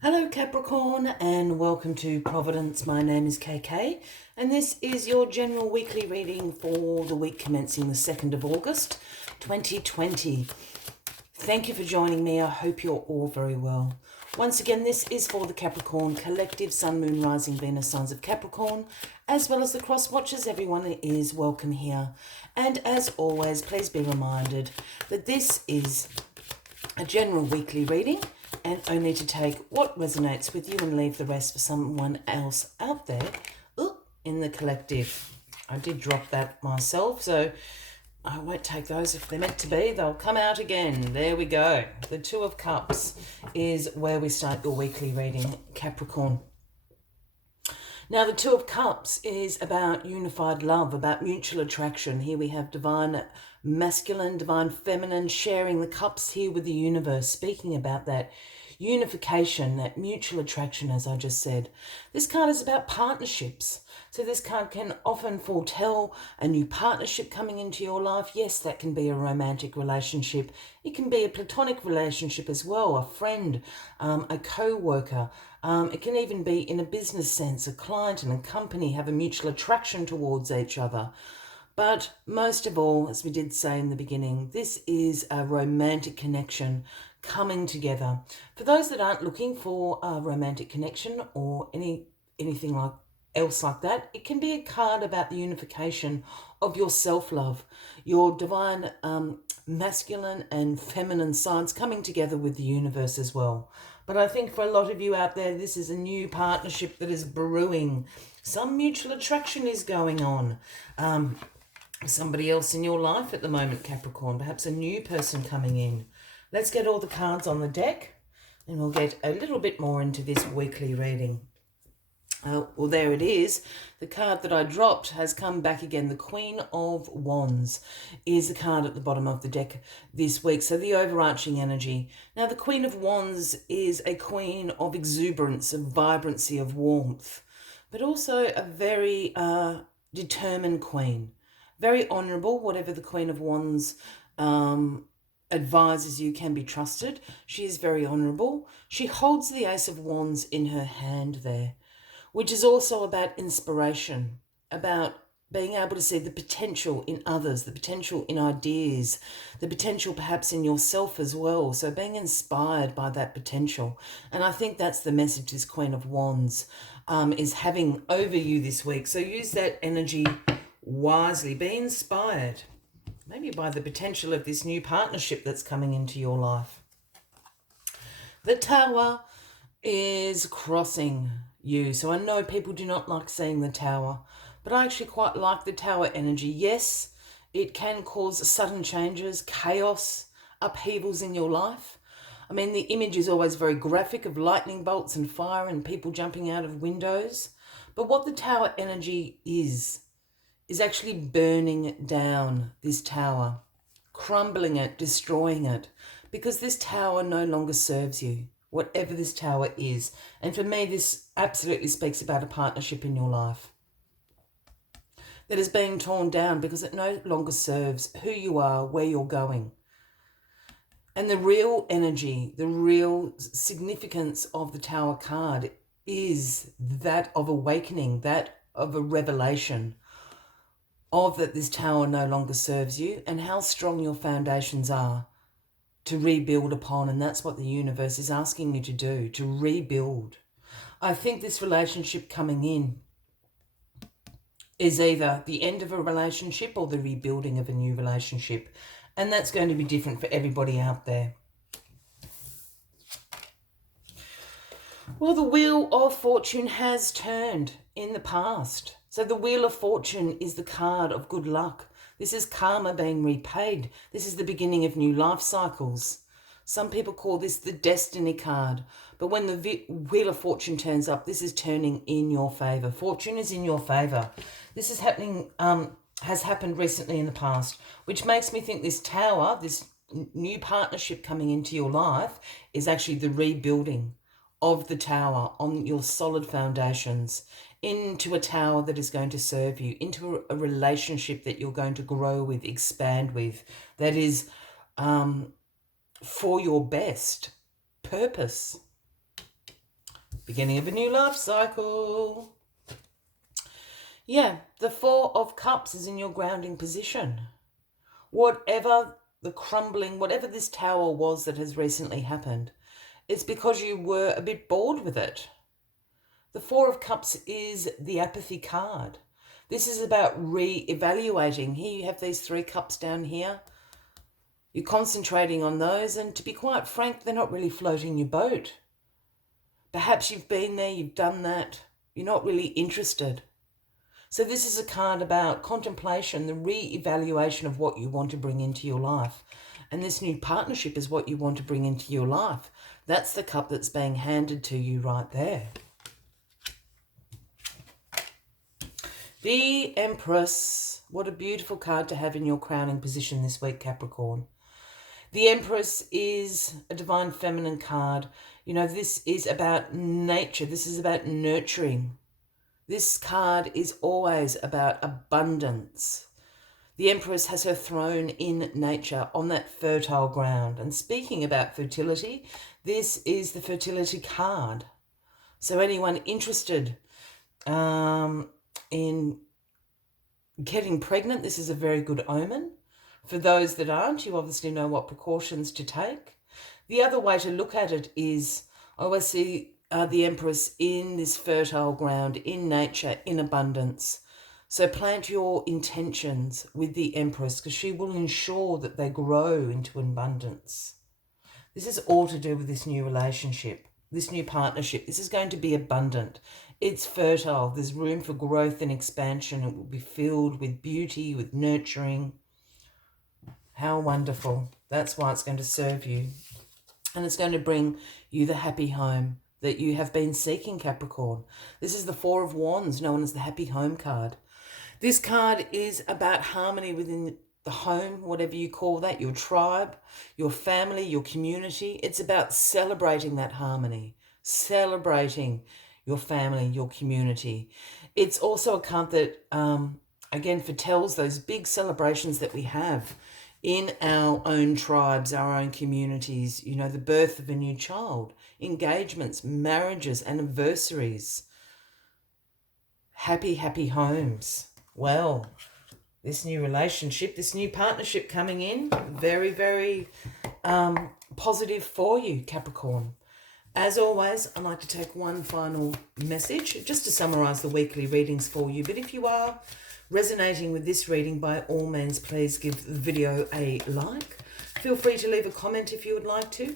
Hello Capricorn and welcome to Providence. My name is KK and this is your general weekly reading for the week commencing the 2nd of August 2020. Thank you for joining me. I hope you're all very well. Once again, this is for the Capricorn Collective, Sun, Moon, Rising, Venus, Signs of Capricorn, as well as the cross watchers. Everyone is welcome here. And as always, please be reminded that this is a general weekly reading and only to take what resonates with you and leave the rest for someone else out there in the collective. I did drop that myself, so I won't take those if they're meant to be. They'll come out again. There we go. The Two of Cups is where we start your weekly reading, Capricorn. Now, the Two of Cups is about unified love, about mutual attraction. Here we have divine masculine, divine feminine, sharing the cups here with the universe, speaking about that unification, that mutual attraction, as I just said. This card is about partnerships. So this card can often foretell a new partnership coming into your life. Yes, that can be a romantic relationship. It can be a platonic relationship as well, a friend, a co-worker. It can even be in a business sense. A client and a company have a mutual attraction towards each other. But most of all, as we did say in the beginning, this is a romantic connection coming together. For those that aren't looking for a romantic connection or anything else like that, it can be a card about the unification of your self-love, your divine masculine and feminine sides coming together with the universe as well. But I think for a lot of you out there, this is a new partnership that is brewing. Some mutual attraction is going on. Somebody else in your life at the moment, Capricorn, perhaps a new person coming in. Let's get all the cards on the deck and we'll get a little bit more into this weekly reading. Well, there it is. The card that I dropped has come back again. The Queen of Wands is the card at the bottom of the deck this week. So the overarching energy. Now, the Queen of Wands is a queen of exuberance, of vibrancy, of warmth, but also a very determined queen. Very honourable. Whatever the Queen of Wands advises you can be trusted. She is very honourable. She holds the Ace of Wands in her hand there, which is also about inspiration, about being able to see the potential in others, the potential in ideas, the potential perhaps in yourself as well. So being inspired by that potential. And I think that's the message this Queen of Wands is having over you this week. So use that energy wisely. Be inspired, maybe by the potential of this new partnership that's coming into your life. The Tower is crossing you. So I know people do not like seeing the Tower, but I actually quite like the Tower energy. Yes, it can cause sudden changes, chaos, upheavals in your life. I mean, the image is always very graphic of lightning bolts and fire and people jumping out of windows. But what the Tower energy is actually burning down this tower, crumbling it, destroying it, because this tower no longer serves you, whatever this tower is. And for me, this absolutely speaks about a partnership in your life that is being torn down because it no longer serves who you are, where you're going. And the real energy, the real significance of the Tower card is that of awakening, that of a revelation of that this tower no longer serves you and how strong your foundations are to rebuild upon. And that's what the universe is asking you to do, to rebuild. I think this relationship coming in is either the end of a relationship or the rebuilding of a new relationship. And that's going to be different for everybody out there. Well, the Wheel of Fortune has turned in the past. So the Wheel of Fortune is the card of good luck. This is karma being repaid. This is the beginning of new life cycles. Some people call this the destiny card. But when the Wheel of Fortune turns up, this is turning in your favour. Fortune is in your favour. This is happening, has happened recently in the past, which makes me think this tower, this new partnership coming into your life, is actually the rebuilding of the tower on your solid foundations into a tower that is going to serve you, into a relationship that you're going to grow with, expand with, that is for your best purpose. Beginning of a new life cycle. Yeah, the Four of Cups is in your grounding position. Whatever the crumbling, whatever this tower was that has recently happened, it's because you were a bit bored with it. The Four of Cups is the apathy card. This is about re-evaluating. Here you have these 3 cups down here. You're concentrating on those, and to be quite frank, they're not really floating your boat. Perhaps you've been there, you've done that, you're not really interested. So this is a card about contemplation, the re-evaluation of what you want to bring into your life. And this new partnership is what you want to bring into your life. That's the cup that's being handed to you right there. The Empress. What a beautiful card to have in your crowning position this week, Capricorn. The Empress is a divine feminine card. You know, this is about nature. This is about nurturing. This card is always about abundance. The Empress has her throne in nature on that fertile ground. And speaking about fertility, this is the fertility card. So anyone interested in getting pregnant, this is a very good omen. For those that aren't, you obviously know what precautions to take. The other way to look at it is, I always see the Empress in this fertile ground, in nature, in abundance. So plant your intentions with the Empress, because she will ensure that they grow into abundance. This is all to do with this new relationship, this new partnership. This is going to be abundant. It's fertile. There's room for growth and expansion. It will be filled with beauty, with nurturing. How wonderful. That's why it's going to serve you. And it's going to bring you the happy home that you have been seeking, Capricorn. This is the Four of Wands, known as the Happy Home card. This card is about harmony within the home, whatever you call that, your tribe, your family, your community. It's about celebrating that harmony, celebrating your family, your community. It's also a card that, again, foretells those big celebrations that we have in our own tribes, our own communities, you know, the birth of a new child, engagements, marriages, anniversaries, happy, happy homes. Well, this new relationship, this new partnership coming in, very, very positive for you, Capricorn. As always, I'd like to take one final message just to summarise the weekly readings for you. But if you are resonating with this reading, by all means, please give the video a like. Feel free to leave a comment if you would like to.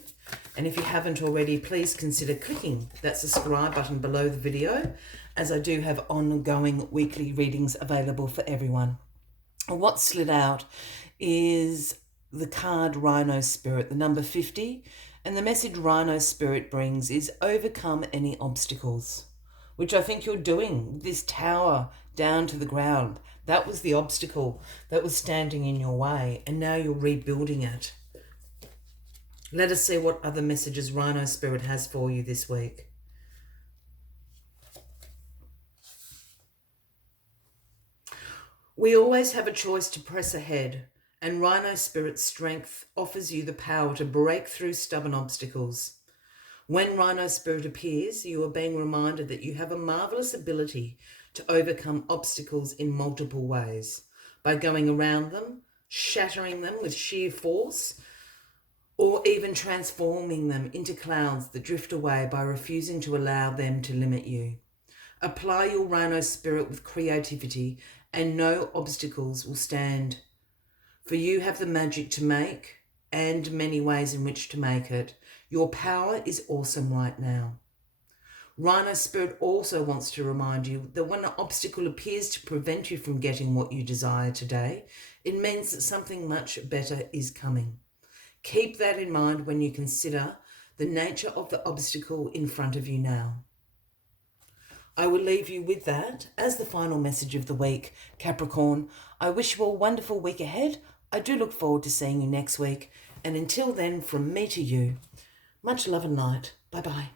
And if you haven't already, please consider clicking that subscribe button below the video, as I do have ongoing weekly readings available for everyone. What slid out is the card Rhino Spirit, the number 50. And the message Rhino Spirit brings is overcome any obstacles, which I think you're doing. This tower down to the ground, that was the obstacle that was standing in your way, and now you're rebuilding it. Let us see what other messages Rhino Spirit has for you this week. We always have a choice to press ahead, and Rhino Spirit's strength offers you the power to break through stubborn obstacles. When Rhino Spirit appears, you are being reminded that you have a marvellous ability to overcome obstacles in multiple ways, by going around them, shattering them with sheer force, or even transforming them into clouds that drift away by refusing to allow them to limit you. Apply your Rhino Spirit with creativity, and no obstacles will stand. For you have the magic to make, and many ways in which to make it. Your power is awesome right now. Rhino Spirit also wants to remind you that when an obstacle appears to prevent you from getting what you desire today, it means that something much better is coming. Keep that in mind when you consider the nature of the obstacle in front of you now. I will leave you with that as the final message of the week, Capricorn. I wish you a wonderful week ahead. I do look forward to seeing you next week. And until then, from me to you, much love and light. Bye-bye.